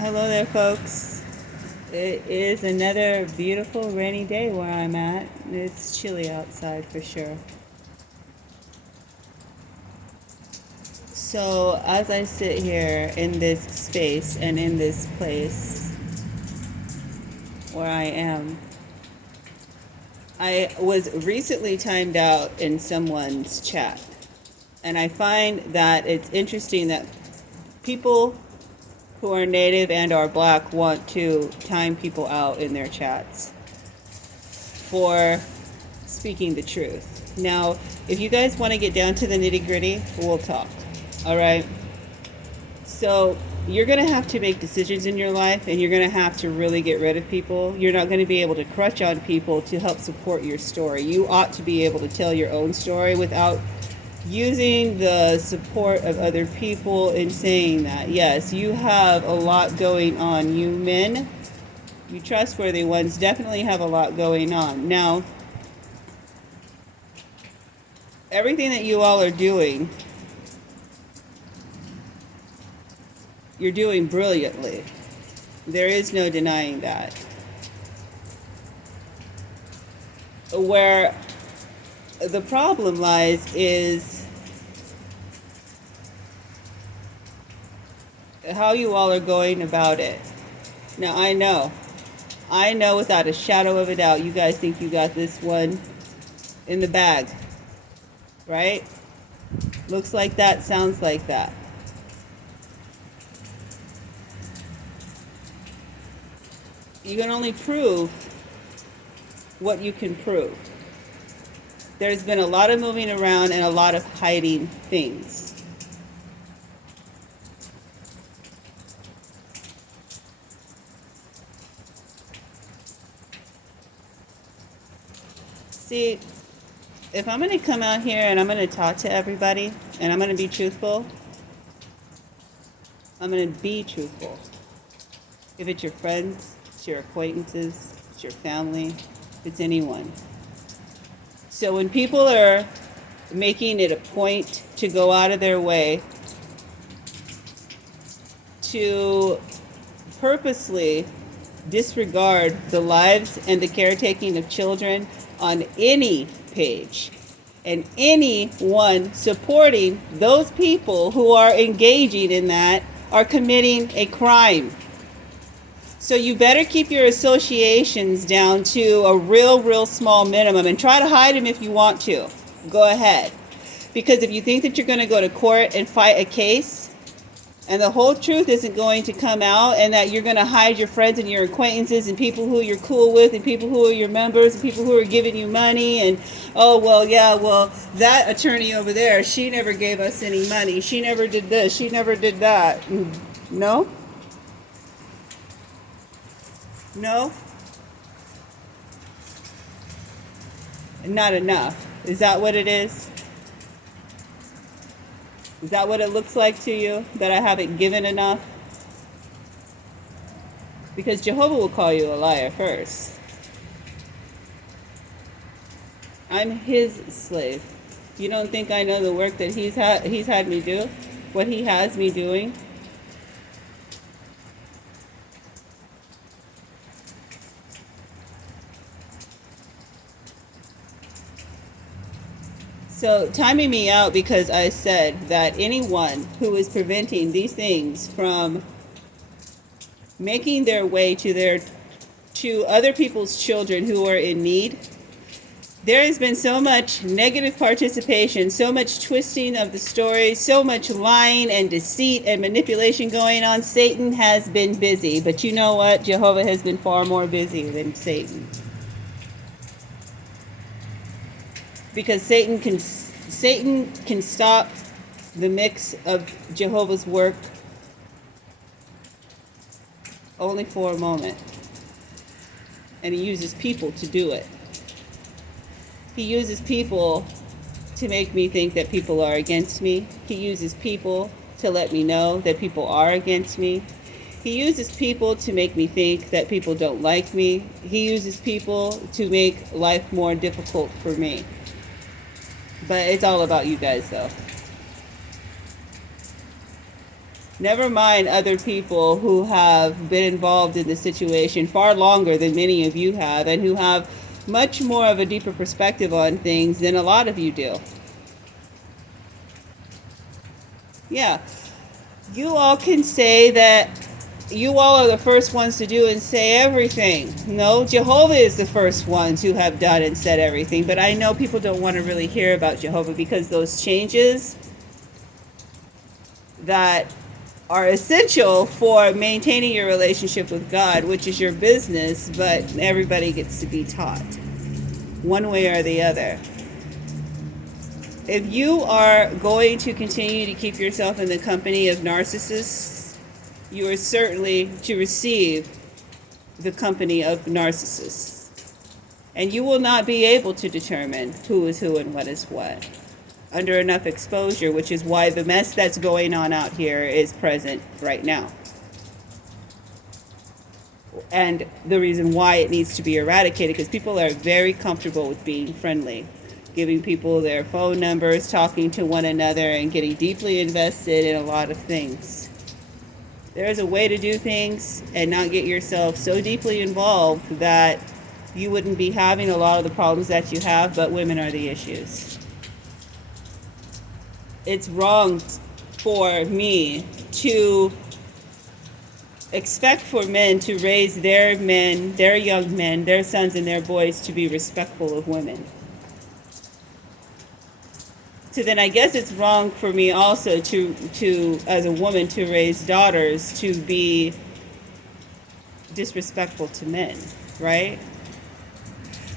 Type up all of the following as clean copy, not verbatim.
Hello there, folks. It is another beautiful rainy day where I'm at. It's chilly outside for sure. So, as I sit here in this space and in this place where I am, I was recently timed out in someone's chat. And I find that it's interesting that people who are native and are black want to time people out in their chats for speaking the truth. Now, if you guys want to get down to the nitty gritty, we'll talk. All right? So, you're going to have to make decisions in your life and you're going to have to really get rid of people. You're not going to be able to crutch on people to help support your story. You ought to be able to tell your own story without using the support of other people in saying that. Yes, you have a lot going on. You men, you trustworthy ones, definitely have a lot going on. Now, everything that you all are doing, you're doing brilliantly. There is no denying that. Where the problem lies is how you all are going about it. Now, I know without a shadow of a doubt, you guys think you got this one in the bag, right? Looks like that, sounds like that. You can only prove what you can prove. There's been a lot of moving around and a lot of hiding things. See, if I'm going to come out here and I'm going to talk to everybody and I'm going to be truthful, I'm going to be truthful. If it's your friends, it's your acquaintances, it's your family, it's anyone. So when people are making it a point to go out of their way to purposely disregard the lives and the caretaking of children on any page, and anyone supporting those people who are engaging in that are committing a crime. So you better keep your associations down to a real small minimum and try to hide them if you want to. Go ahead. Because if you think that you're going to go to court and fight a case and the whole truth isn't going to come out and that you're going to hide your friends and your acquaintances and people who you're cool with and people who are your members and people who are giving you money and, oh, well, yeah, well, that attorney over there, she never gave us any money. She never did this. She never did that. No? No? Not enough. Is that what it is? Is that what it looks like to you? That I haven't given enough? Because Jehovah will call you a liar first. I'm his slave. You don't think I know the work that he's had me do? What he has me doing? So timing me out because I said that anyone who is preventing these things from making their way to other people's children who are in need, there has been so much negative participation, so much twisting of the story, so much lying and deceit and manipulation going on. Satan has been busy, but you know what? Jehovah has been far more busy than Satan. Because Satan can stop the mix of Jehovah's work only for a moment. And he uses people to do it. He uses people to make me think that people are against me. He uses people to let me know that people are against me. He uses people to make me think that people don't like me. He uses people to make life more difficult for me. But it's all about you guys, though. Never mind other people who have been involved in the situation far longer than many of you have, and who have much more of a deeper perspective on things than a lot of you do. Yeah. You all can say that you all are the first ones to do and say everything. No, Jehovah is the first ones who have done and said everything. But I know people don't want to really hear about Jehovah, because those changes that are essential for maintaining your relationship with God, which is your business, but everybody gets to be taught one way or the other. If you are going to continue to keep yourself in the company of narcissists, you are certainly to receive the company of narcissists. And you will not be able to determine who is who and what is what under enough exposure, which is why the mess that's going on out here is present right now. And the reason why it needs to be eradicated, because people are very comfortable with being friendly, giving people their phone numbers, talking to one another, and getting deeply invested in a lot of things. There is a way to do things and not get yourself so deeply involved that you wouldn't be having a lot of the problems that you have, but women are the issues. It's wrong for me to expect for men to raise their men, their young men, their sons and their boys to be respectful of women. So then I guess it's wrong for me also to as a woman, to raise daughters to be disrespectful to men, right?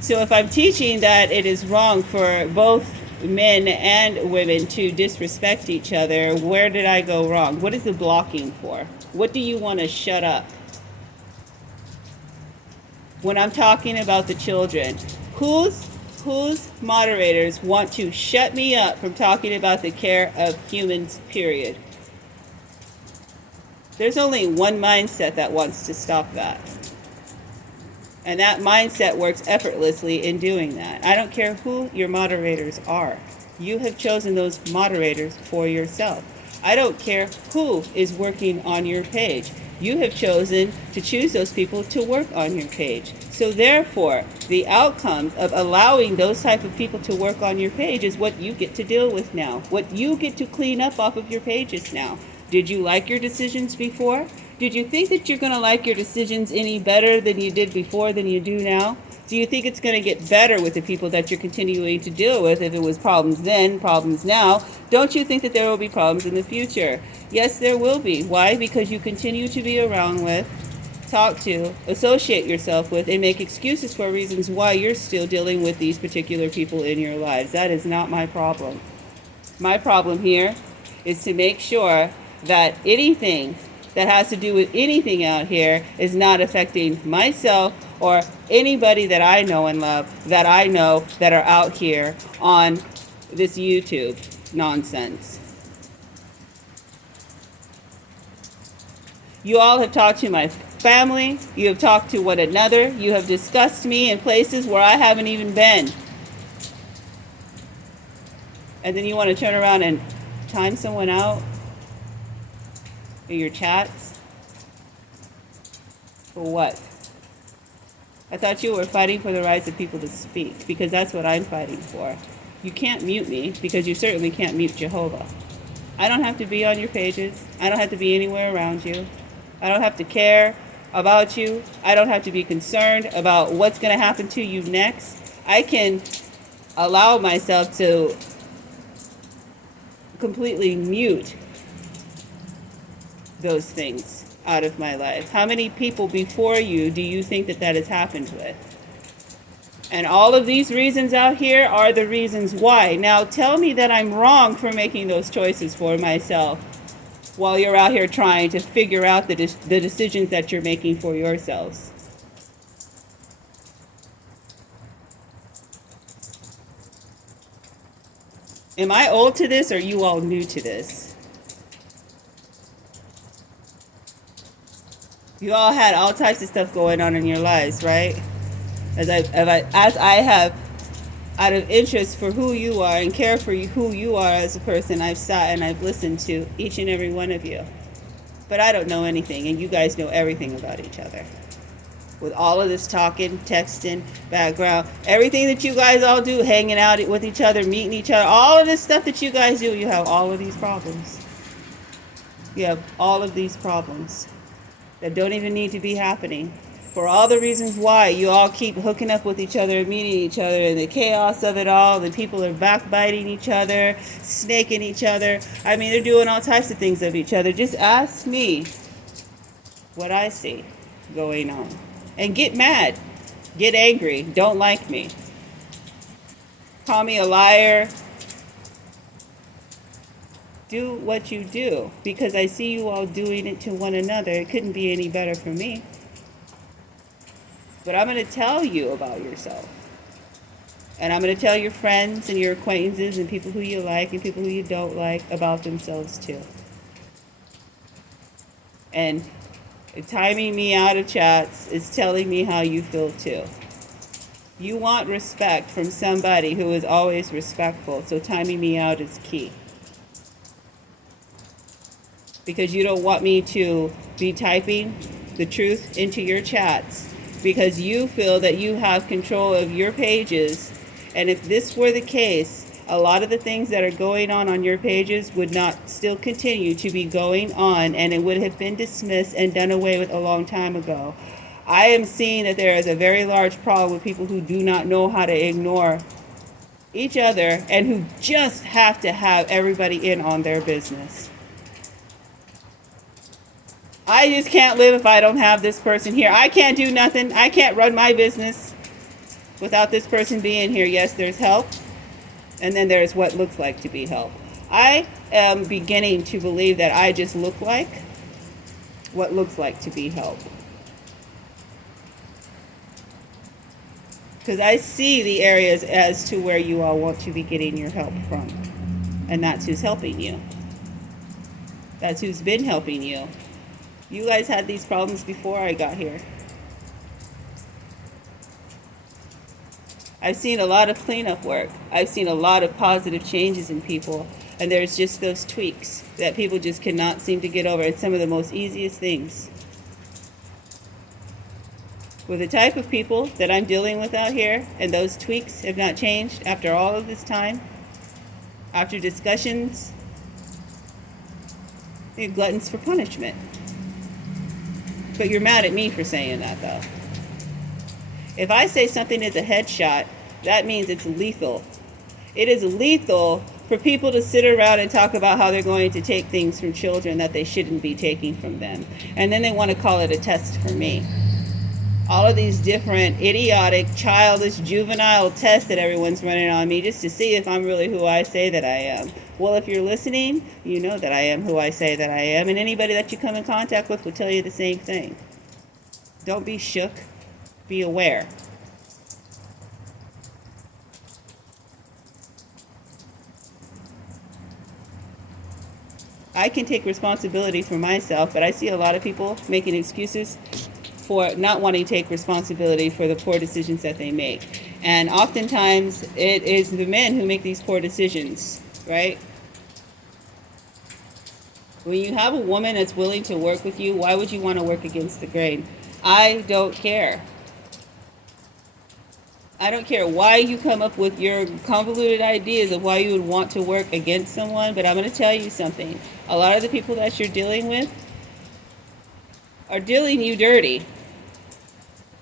So if I'm teaching that it is wrong for both men and women to disrespect each other, where did I go wrong? What is the blocking for? What do you want to shut up? When I'm talking about the children, whose moderators want to shut me up from talking about the care of humans, period? There's only one mindset that wants to stop that. And that mindset works effortlessly in doing that. I don't care who your moderators are. You have chosen those moderators for yourself. I don't care who is working on your page. You have chosen to choose those people to work on your page. So therefore, the outcomes of allowing those type of people to work on your page is what you get to deal with now. What you get to clean up off of your pages now. Did you like your decisions before? Did you think that you're going to like your decisions any better than you did before than you do now? Do you think it's going to get better with the people that you're continuing to deal with? If it was problems then, problems now, don't you think that there will be problems in the future? Yes, there will be. Why? Because you continue to be around with, talk to, associate yourself with, and make excuses for reasons why you're still dealing with these particular people in your lives. That is not my problem. My problem here is to make sure that anything that has to do with anything out here is not affecting myself or anybody that I know and love, that I know that are out here on this YouTube nonsense. You all have talked to my family, you have talked to one another, you have discussed me in places where I haven't even been. And then you want to turn around and time someone out in your chats? For what? I thought you were fighting for the rights of people to speak, because that's what I'm fighting for. You can't mute me, because you certainly can't mute Jehovah. I don't have to be on your pages. I don't have to be anywhere around you. I don't have to care about you. I don't have to be concerned about what's going to happen to you next. I can allow myself to completely mute those things out of my life. How many people before you do you think that that has happened with? And all of these reasons out here are the reasons why. Now tell me that I'm wrong for making those choices for myself while you're out here trying to figure out the decisions that you're making for yourselves. Am I old to this, or are you all new to this? You all had all types of stuff going on in your lives, right? As I have, out of interest for who you are and care for who you are as a person, I've sat and I've listened to each and every one of you. But I don't know anything, and you guys know everything about each other. With all of this talking, texting, background, everything that you guys all do, hanging out with each other, meeting each other, all of this stuff that you guys do, you have all of these problems. You have all of these problems that don't even need to be happening. For all the reasons why you all keep hooking up with each other, meeting each other, and the chaos of it all, the people are backbiting each other, snaking each other. I mean, they're doing all types of things of each other. Just ask me what I see going on. And get mad, get angry, don't like me. Call me a liar. Do what you do, because I see you all doing it to one another. It couldn't be any better for me. But I'm going to tell you about yourself. And I'm going to tell your friends and your acquaintances and people who you like and people who you don't like about themselves too. And timing me out of chats is telling me how you feel too. You want respect from somebody who is always respectful, so timing me out is key. Because you don't want me to be typing the truth into your chats because you feel that you have control of your pages. And if this were the case, a lot of the things that are going on your pages would not still continue to be going on, and it would have been dismissed and done away with a long time ago. I am seeing that there is a very large problem with people who do not know how to ignore each other and who just have to have everybody in on their business. I just can't live if I don't have this person here. I can't do nothing. I can't run my business without this person being here. Yes, there's help. And then there's what looks like to be help. I am beginning to believe that I just look like what looks like to be help. Because I see the areas as to where you all want to be getting your help from. And that's who's helping you. That's who's been helping you. You guys had these problems before I got here. I've seen a lot of cleanup work. I've seen a lot of positive changes in people. And there's just those tweaks that people just cannot seem to get over. It's some of the most easiest things. With the type of people that I'm dealing with out here, and those tweaks have not changed after all of this time, after discussions, you're gluttons for punishment. But you're mad at me for saying that, though. If I say something is a headshot, that means it's lethal. It is lethal for people to sit around and talk about how they're going to take things from children that they shouldn't be taking from them. And then they want to call it a test for me. All of these different idiotic, childish, juvenile tests that everyone's running on me just to see if I'm really who I say that I am. Well, if you're listening, you know that I am who I say that I am, and anybody that you come in contact with will tell you the same thing. Don't be shook. Be aware. I can take responsibility for myself, but I see a lot of people making excuses for not wanting to take responsibility for the poor decisions that they make. And oftentimes it is the men who make these poor decisions, right? When you have a woman that's willing to work with you, why would you want to work against the grain? I don't care. I don't care why you come up with your convoluted ideas of why you would want to work against someone, but I'm going to tell you something. A lot of the people that you're dealing with are dealing you dirty.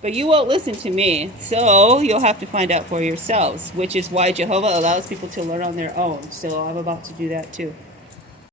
But you won't listen to me, so you'll have to find out for yourselves, which is why Jehovah allows people to learn on their own. So I'm about to do that too.